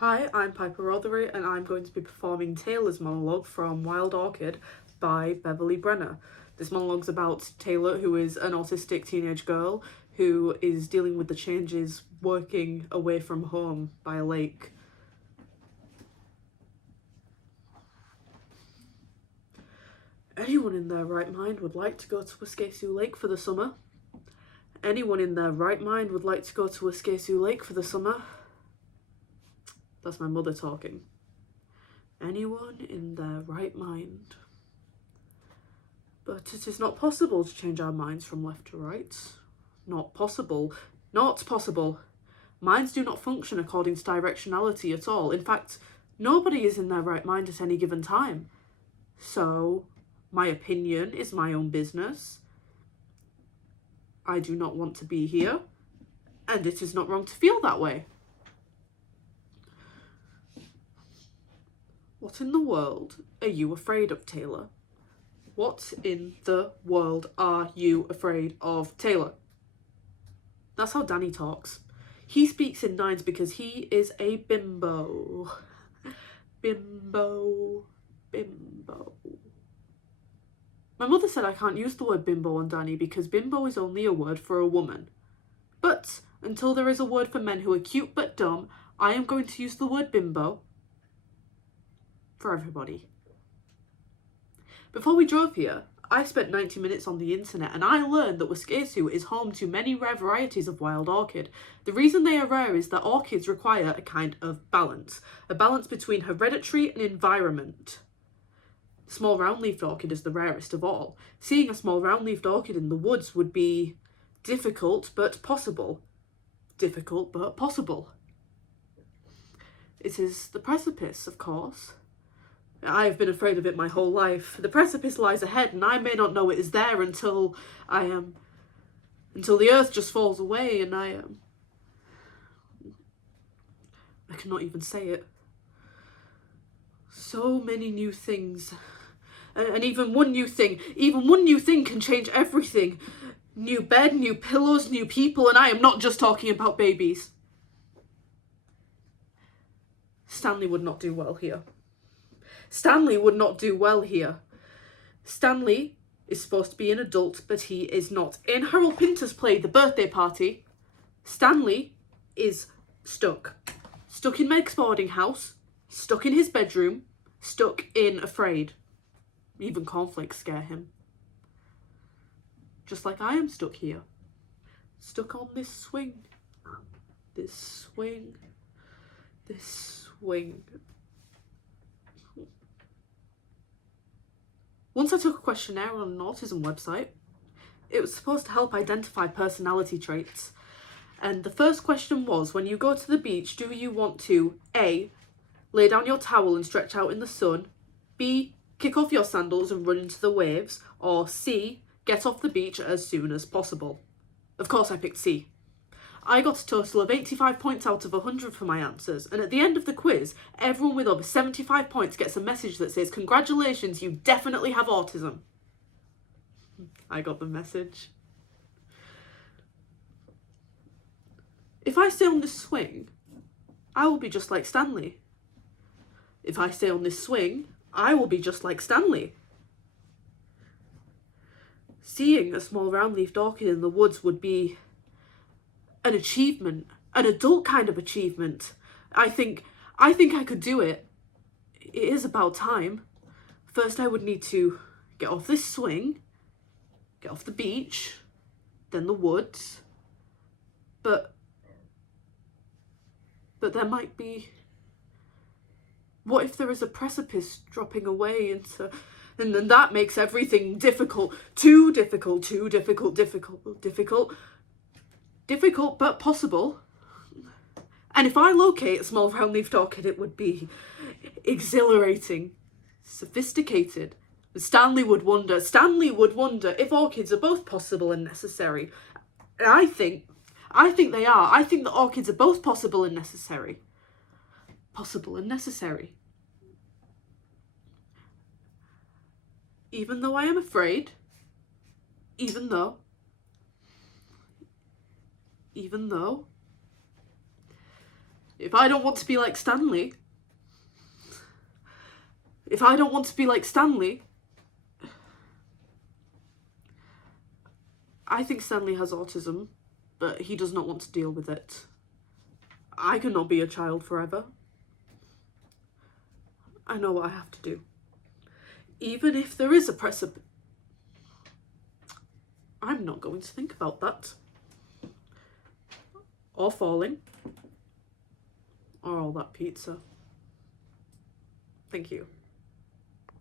Hi, I'm Piper Rothery and I'm going to be performing Taylor's monologue from Wild Orchid by Beverly Brenna. This monologue's about Taylor, who is an autistic teenage girl who is dealing with the changes working away from home by a lake. Anyone in their right mind would like to go to Esquesu Lake for the summer. Anyone in their right mind would like to go to Esquesu Lake for the summer. That's my mother talking. Anyone in their right mind. But it is not possible to change our minds from left to right. Not possible. Not possible. Minds do not function according to directionality at all. In fact, nobody is in their right mind at any given time. So, my opinion is my own business. I do not want to be here, and it is not wrong to feel that way. What in the world are you afraid of, Taylor? What in the world are you afraid of, Taylor? That's how Danny talks. He speaks in nines because he is a bimbo. Bimbo. Bimbo. My mother said I can't use the word bimbo on Danny because bimbo is only a word for a woman. But until there is a word for men who are cute but dumb, I am going to use the word bimbo for everybody. Before we drove here, I spent 90 minutes on the internet and I learned that Esquesu is home to many rare varieties of wild orchid. The reason they are rare is that orchids require a kind of balance, a balance between hereditary and environment. Small round-leaved orchid is the rarest of all. Seeing a small round-leaved orchid in the woods would be difficult but possible. Difficult but possible. It is the precipice, of course. I have been afraid of it my whole life. The precipice lies ahead and I may not know it is there until the earth just falls away and I cannot even say it. So many new things. And even one new thing can change everything. New bed, new pillows, new people, and I am not just talking about babies. Stanley would not do well here. Stanley would not do well here. Stanley is supposed to be an adult, but he is not. In Harold Pinter's play, The Birthday Party, Stanley is stuck. Stuck in Meg's boarding house, stuck in his bedroom, stuck in afraid. Even cornflakes scare him. Just like I am stuck here. Stuck on this swing. This swing. This swing. Once I took a questionnaire on an autism website. It was supposed to help identify personality traits. And the first question was, when you go to the beach, do you want to A, lay down your towel and stretch out in the sun, B, kick off your sandals and run into the waves, or C, get off the beach as soon as possible? Of course I picked C. I got a total of 85 points out of 100 for my answers, and at the end of the quiz, everyone with over 75 points gets a message that says, "Congratulations, you definitely have autism." I got the message. If I stay on this swing, I will be just like Stanley. If I stay on this swing, I will be just like Stanley. Seeing a small round-leaved orchid in the woods would be an achievement, an adult kind of achievement. I think I could do it. It is about time. First I would need to get off this swing, get off the beach, then the woods. But there might be... What if there is a precipice dropping away into... And then that makes everything difficult. Too difficult, too difficult, difficult but possible. And if I locate a small round-leaved orchid, it would be exhilarating, sophisticated. Stanley would wonder if orchids are both possible and necessary. And I think they are. I think that orchids are both possible and necessary. Possible and necessary. Even though I am afraid, even though If I don't want to be like Stanley, if I don't want to be like Stanley, I think Stanley has autism, but he does not want to deal with it. I cannot be a child forever. I know what I have to do. Even if there is a precipice, I'm not going to think about that. Or falling. Or all that pizza. Thank you.